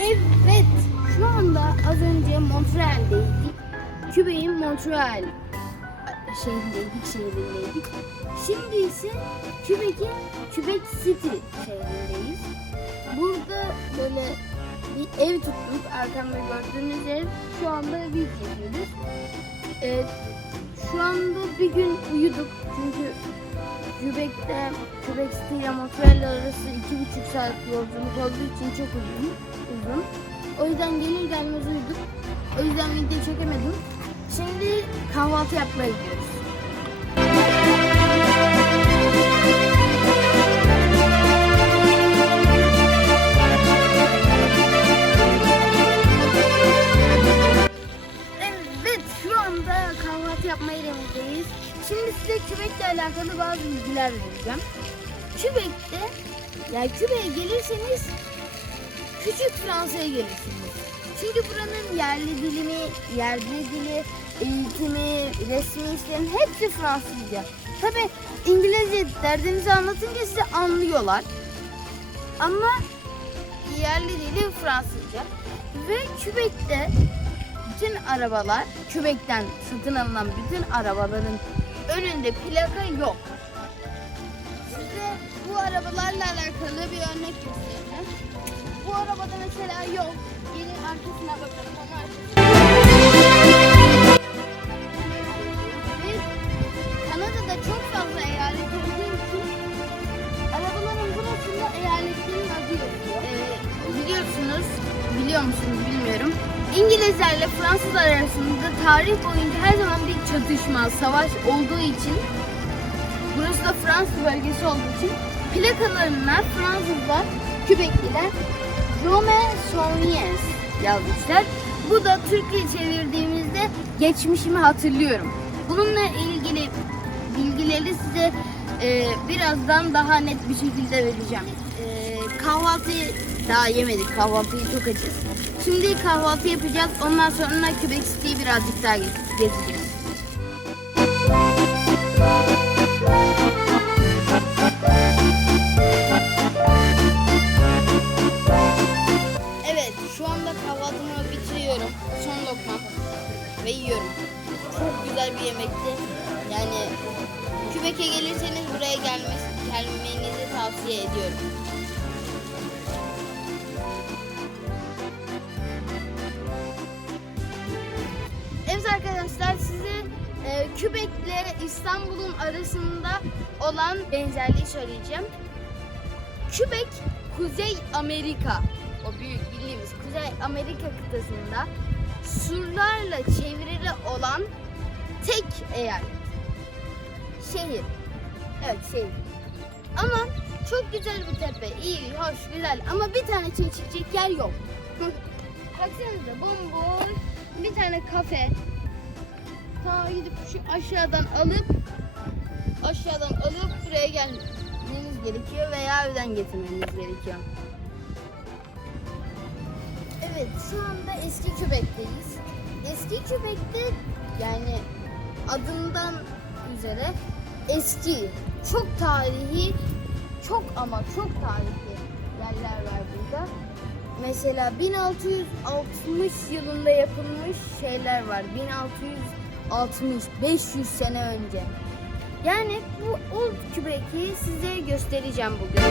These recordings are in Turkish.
Evet, şu anda az önce Montreal'deydik. Kübey'in Montreal şehrindeydik, şehrindeydik. Şimdi ise Quebec'in Quebec City şehrindeyiz. Burada böyle bir ev tuttuk. Arkamda gördüğünüz ev. Şu anda video çekiyoruz. Ee, şu anda bir gün uyuduk. Çünkü Quebec'te Quebec City ile Montreal arası iki buçuk saat yolculuk olduğu için çok uzun. uzun. O yüzden gelir gelmez uyuduk. O yüzden video çekemedim. Şimdi kahvaltı yapmaya gidiyoruz. Alakalı bazı bilgiler vereceğim. Quebec'te yani Quebec'e gelirseniz küçük Fransa'ya gelirsiniz. Çünkü buranın yerli dilini, yerli dili, eğitimi, resmi işlerin hepsi Fransızca. Tabi İngilizce derdinizi anlatınca size anlıyorlar. Ama yerli dili Fransızca. Ve Quebec'te bütün arabalar, Quebec'ten satın alınan bütün arabaların önünde plaka yok. Size bu arabalarla alakalı bir örnek göstereceğim. Bu arabada mesela yok. Gelin arkasına bakalım. Onun arkasına. Kanada'da çok fazla eyalet olduğu için arabaların burasında eyaletlerin adı yazıyor. Ee, biliyorsunuz, biliyor musunuz bilmiyorum. İngilizlerle Fransızlar arasında tarih boyunca çatışma, savaş olduğu için burası da Fransız bölgesi olduğu için plakalarına Fransızlar, Kübekliler Rome Sauniens yazmışlar. Bu da Türkçe çevirdiğimizde geçmişimi hatırlıyorum. Bununla ilgili bilgileri size e, birazdan daha net bir şekilde vereceğim. E, kahvaltıyı daha yemedik. Kahvaltıyı çok açız. Şimdi kahvaltı yapacağız. Ondan sonra Quebec City'yi birazcık daha gez- gezeceğiz. Yiyorum. Çok güzel bir yemekti. Yani Kübek'e gelirseniz buraya gelmesi, gelmenizi tavsiye ediyorum. Evet arkadaşlar size e, Kübek'le İstanbul'un arasında olan benzerliği söyleyeceğim. Kübek Kuzey Amerika, o büyük bildiğimiz Kuzey Amerika kıtasında surlarla çevrili olan tek eyalet. Şehir. Evet şehir. Ama çok güzel bir tepe. iyi, hoş, güzel. Ama bir tane çay içecek yer yok. Baksanıza bomboş bir tane kafe. Ta gidip şu aşağıdan alıp aşağıdan alıp buraya gelmeniz gerekiyor veya evden getirmeniz gerekiyor. Evet şu anda eski Kübek'teyiz. Eski Kübek'te yani adından üzere eski, çok tarihi, çok ama çok tarihi yerler var burada. Mesela 1660 yılında yapılmış şeyler var. 1660, 500 sene önce. Yani bu Old Quebec'i size göstereceğim bugün.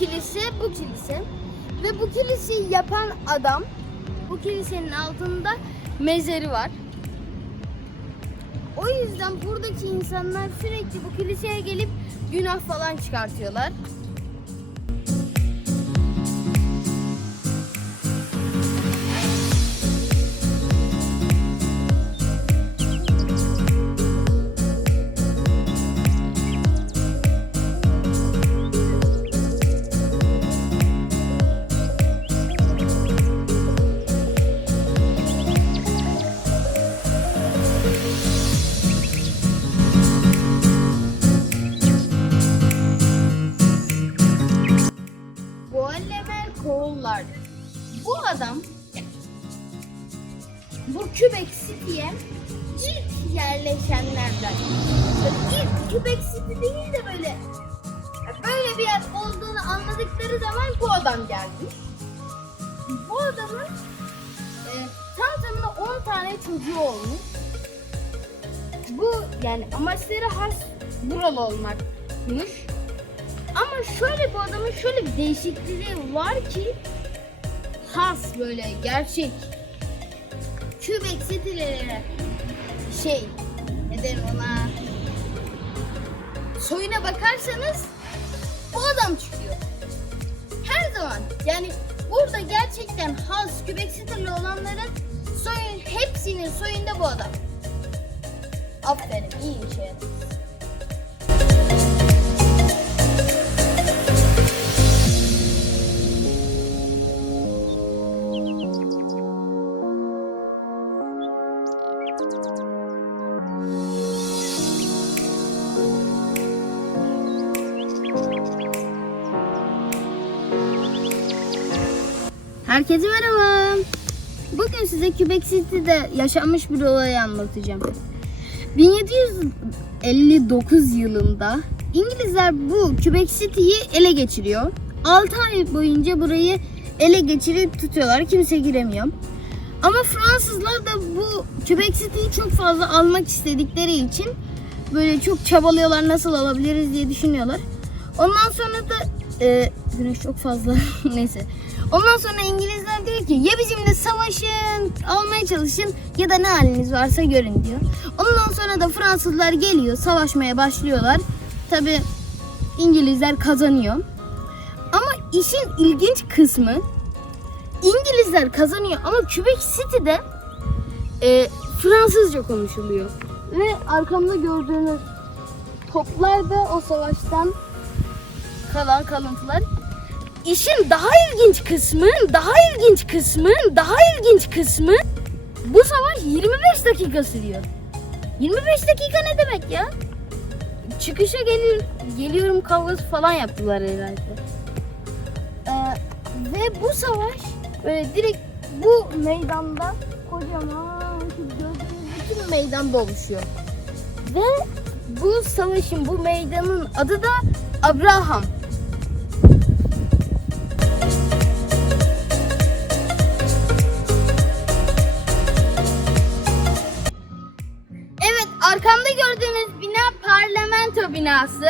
Kilise bu kilise. Ve bu kiliseyi yapan adam, bu kilisenin altında mezarı var. O yüzden buradaki insanlar sürekli bu kiliseye gelip günah falan çıkartıyorlar. koğullardı. Bu adam bu Kübek City'ye ilk yerleşenlerden. İlk Kübek City değil de böyle böyle bir yer olduğunu anladıkları zaman bu adam geldi. Bu adamın e, tam tamına 10 tane çocuğu olmuş. Bu yani amaçları has buralı olmakmış. Şöyle bu adamın şöyle bir değişikliği var ki has böyle gerçek Quebec City'lere şey ne derim ona soyuna bakarsanız bu adam çıkıyor. Her zaman yani burada gerçekten has Quebec City'li olanların soyun hepsinin soyunda bu adam. Aferin iyi işe yaradınız. Herkese merhaba. Bugün size Quebec City'de yaşanmış bir olayı anlatacağım. 1759 yılında İngilizler bu Quebec City'yi ele geçiriyor. 6 ay boyunca burayı ele geçirip tutuyorlar. Kimse giremiyor. Ama Fransızlar da bu Quebec City'yi çok fazla almak istedikleri için böyle çok çabalıyorlar nasıl alabiliriz diye düşünüyorlar. Ondan sonra da e, güneş çok fazla neyse. Ondan sonra İngilizler diyor ki ya bizimle savaşın, almaya çalışın ya da ne haliniz varsa görün diyor. Ondan sonra da Fransızlar geliyor, savaşmaya başlıyorlar. Tabi İngilizler kazanıyor. Ama işin ilginç kısmı İngilizler kazanıyor ama Quebec City'de e, Fransızca konuşuluyor. Ve arkamda gördüğünüz toplar da o savaştan kalan kalıntılar. İşin daha ilginç kısmı, daha ilginç kısmı, daha ilginç kısmı bu savaş 25 dakika sürüyor. 25 dakika ne demek ya? Çıkışa gelir, geliyorum kavgası falan yaptılar herhalde. Ee, ve bu savaş böyle direkt bu meydanda kocaman bütün meydanda oluşuyor. Ve bu savaşın, bu meydanın adı da Abraham. Binası.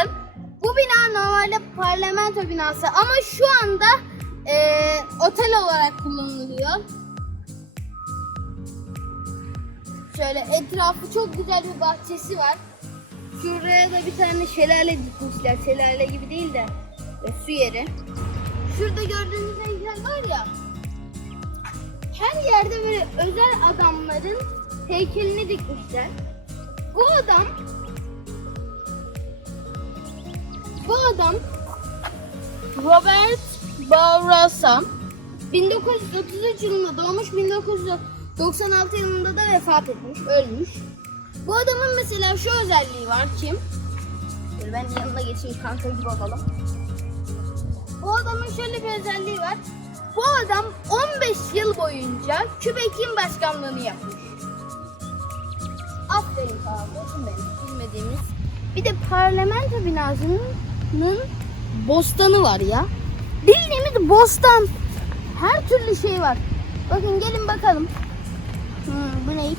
Bu bina normalde parlamento binası ama şu anda eee, otel olarak kullanılıyor. Şöyle etrafı çok güzel bir bahçesi var. Şuraya da bir tane şelale dikmişler. Şelale gibi değil de e, su yeri. Şurada gördüğünüz heykel var ya. Her yerde böyle özel adamların heykelini dikmişler. Bu adam bu adam Robert Bourassa 1933 yılında doğmuş 1996 yılında da vefat etmiş, ölmüş. Bu adamın mesela şu özelliği var ki ben yanına geçeyim kanka gibi olalım. Bu adamın şöyle bir özelliği var. Bu adam 15 yıl boyunca Kübek'in başkanlığını yapmış. Aferin sana benim bilmediğimiz. Bir de parlamento binasının bostanı var ya. Bildiğimiz bostan. Her türlü şey var. Bakın gelin bakalım. Hmm, bu ne?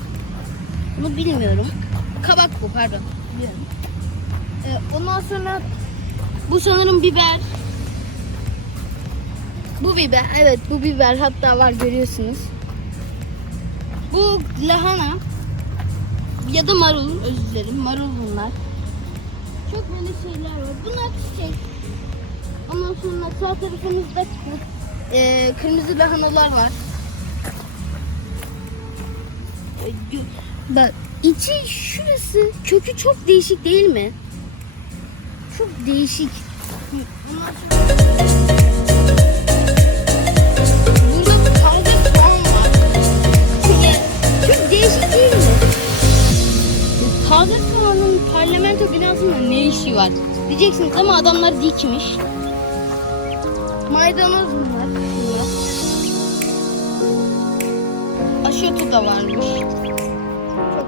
Bunu bilmiyorum. Kabak bu pardon. Ee, ondan sonra bu sanırım biber. Bu biber. Evet bu biber hatta var görüyorsunuz. Bu lahana. Ya da marul özür dilerim. Marul bunlar. Çok böyle şeyler var. Bunlar çiçek. Ondan sonra sağ tarafımızda e, kırmızı lahanalar var. E, Bak içi şurası kökü çok değişik değil mi? Çok değişik. Ondan sonra- var? Diyeceksiniz ama adamlar dikmiş. Maydanoz bunlar. Paraşütü de varmış. Çok.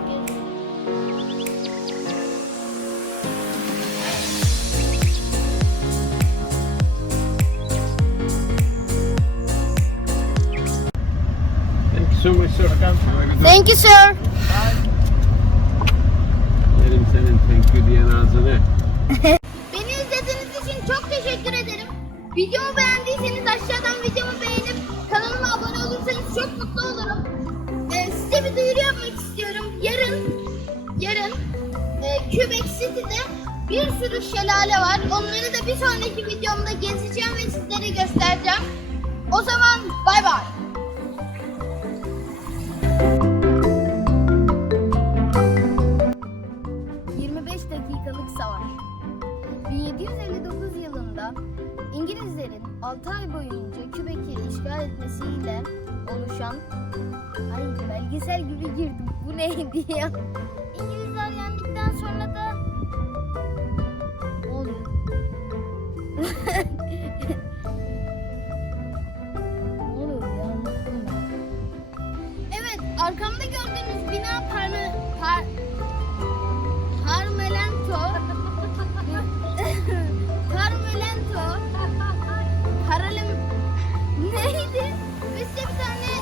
Thank you sir. Thank you sir. Yerim senin thank you diyen ağzını. Beni izlediğiniz için çok teşekkür ederim. Videomu beğendiyseniz aşağıdan videomu beğenip kanalıma abone olursanız çok mutlu olurum. Ee, size bir duyuru yapmak istiyorum. Yarın, yarın e, Quebec City'de bir sürü şelale var. Onları da bir sonraki videomda gezeceğim ve sizlere göstereceğim. O zaman bay bay. ...25 dakikalık savaş. 1759 yılında İngilizlerin 6 ay boyunca Kübek'i işgal etmesiyle oluşan Ay belgesel gibi girdim. Bu neydi ya? İngilizler yendikten sonra da oluyor. evet, arkamda gördüğünüz bina parma par Neydi? Üstte bir tane